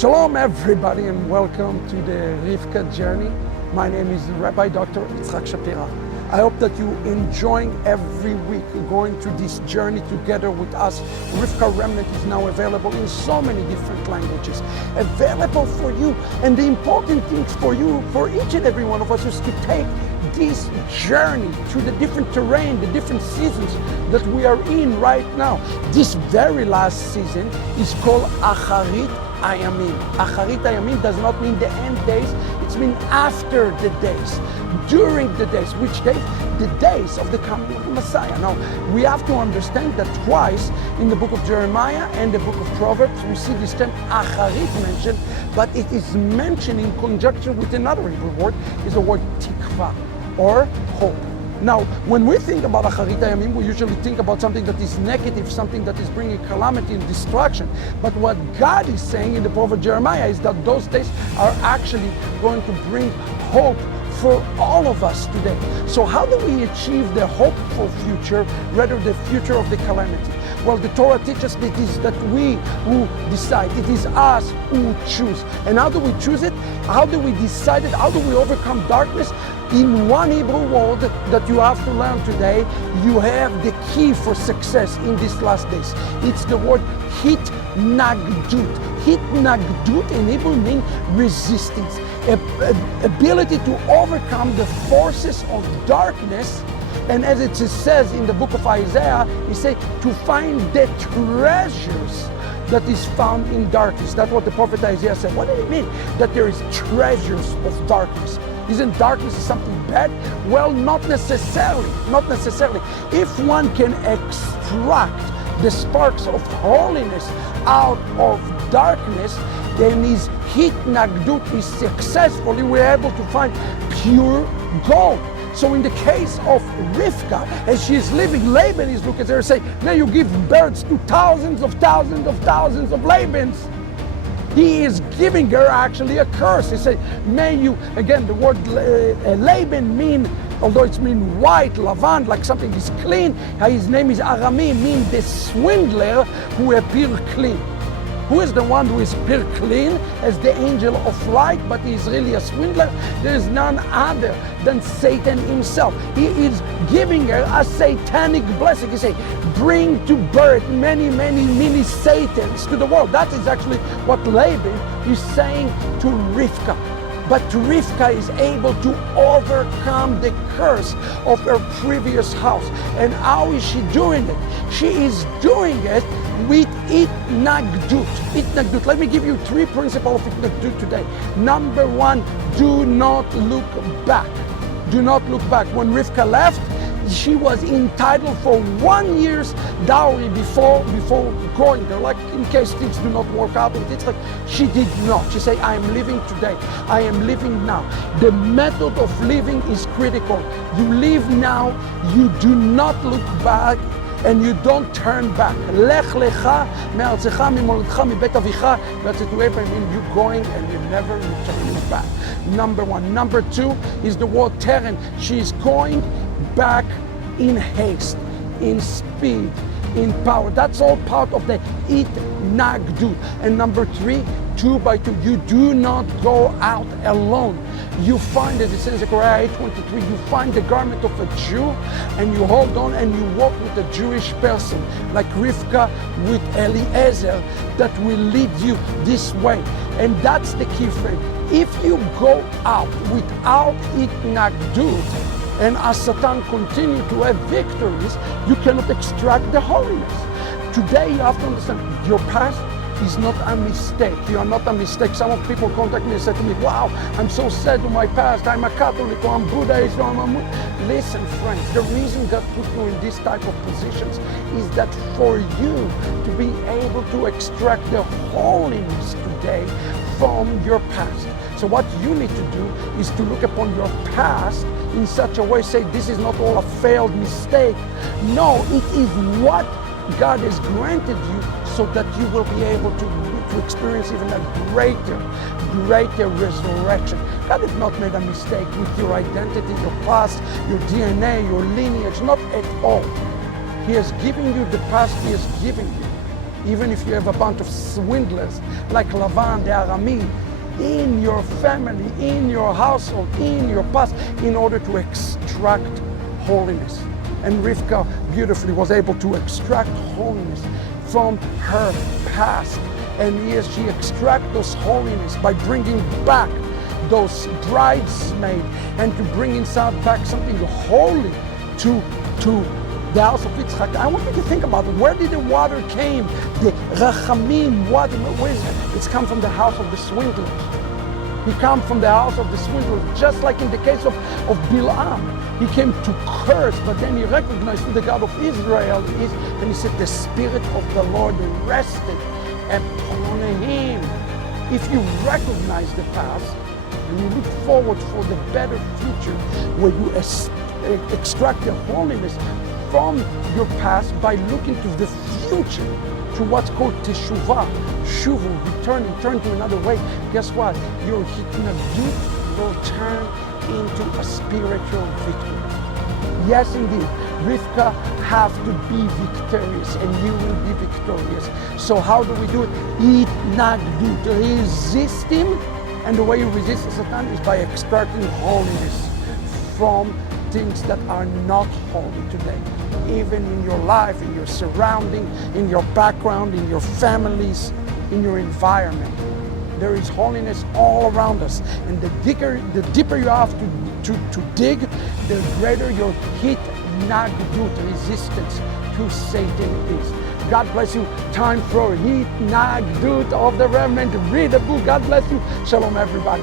Shalom everybody and welcome to the Rivka journey. My name is Rabbi Dr. Itzhak Shapira. I hope that you enjoying every week going through this journey together with us. Rivka Remnant is now available in so many different languages, available for you. And the important things for you, for each and every one of us, is to take this journey through the different terrain, the different seasons that we are in right now. This very last season is called achariet. Achariet does not mean the end days, it means after the days, during the days. Which days? The days of the coming of the Messiah. Now, we have to understand that twice in the book of Jeremiah and the book of Proverbs, we see this term achariet mentioned, but it is mentioned in conjunction with another Hebrew word, is the word tikva, or hope. Now, when we think about achariet, we usually think about something that is negative, something that is bringing calamity and destruction. But what God is saying in the prophet Jeremiah is that those days are actually going to bring hope for all of us today. So how do we achieve the hopeful future rather than the future of the calamity? Well, the Torah teaches that it is that we who decide. It is us who choose. And how do we choose it? How do we decide it? How do we overcome darkness? In one Hebrew word that you have to learn today, you have the key for success in these last days. It's the word hitnagdut. Hitnagdut in Hebrew means resistance, ability to overcome the forces of darkness. And as it says in the book of Isaiah, he said to find the treasures that is found in darkness. That's what the prophet Isaiah said. What did it mean? That there is treasures of darkness. Isn't darkness something bad? Well, not necessarily. Not necessarily. If one can extract the sparks of holiness out of darkness, then his hitnagdut is successfully, we're able to find pure gold. So in the case of Rivka, as she is living, Laban is looking at her and saying, may you give birth to thousands of Labans. He is giving her actually a curse. He said, may you, again, the word Laban mean, although it's mean white, Lavan, like something is clean, his name is Arami, mean the swindler who appear clean. Who is the one who is appear clean as the angel of light, but he is really a swindler? There is none other than Satan himself. He is giving her a satanic blessing. He says, bring to birth many Satans to the world. That is actually what Laban is saying to Rivka. But Rivka is able to overcome the curse of her previous house. And how is she doing it? She is doing it with itnagdut. Itnagdut. Let me give you 3 principles of itnagdut today. Number 1, do not look back. Do not look back. When Rivka left, she was entitled for 1 year's dowry before going there. Like in case things do not work out with Itzhak, she did not. She said, I am living today. I am living now. The method of living is critical. You live now. You do not look back. And you don't turn back. Lech lecha me'artzecha mimoledcha mibet avicha. That's it to Abraham. You're going and you're never returning back. Number 1. Number 2 is the word teren. She is going back in haste, in speed, in power. That's all part of the itnagdut. And number 3, 2 by 2. You do not go out alone. You find it in Zechariah 8:23, you find the garment of a Jew and you hold on and you walk with a Jewish person like Rivka with Eliezer that will lead you this way. And that's the key frame. If you go out without itnagdut, and as Satan continue to have victories, you cannot extract the holiness. Today you have to understand your past is not a mistake. You are not a mistake. Some of people contact me and say to me, wow, I'm so sad to my past. I'm a Catholic, or I'm Buddhist, or I'm a... Listen, friends, the reason God put you in this type of positions is that for you to be able to extract the holiness today from your past. So what you need to do is to look upon your past in such a way, say, this is not all a failed mistake. No, it is what God has granted you so that you will be able to experience even a greater resurrection. God has not made a mistake with your identity, your past, your DNA, your lineage, not at all. He has given you the past He has given you. even if you have a bunch of swindlers like Lavan the Arami in your family, in your household, in your past, in order to extract holiness. And Rivka beautifully was able to extract holiness from her past. And yes, she extracted those holiness by bringing back those bridesmaids and to bring inside back something holy to the house of Itzhak. I want you to think about where did the water came? The Rachamim water, where is it? It's come from the house of the swindlers. He come from the house of the swindlers, just like in the case of Bilam. He came to curse, but then he recognized who the God of Israel is, and he said, the Spirit of the Lord rested upon him. If you recognize the past, and you look forward for the better future, where you extract the holiness from your past by looking to the future, to what's called teshuvah, shuvu, turn to another way. Guess what? Your hitnadut will turn into a spiritual victory. Yes, indeed, Rivka have to be victorious, and you will be victorious. So how do we do it? Hitnadut, resist him, and the way you resist the Satan is by extracting holiness from things that are not holy today. Even in your life, in your surrounding, in your background, in your families, in your environment. There is holiness all around us. And the deeper you have to dig, the greater your hitnadut, resistance to Satan is. God bless you. Time for hitnadut of the remnant. Read the book. God bless you. Shalom, everybody.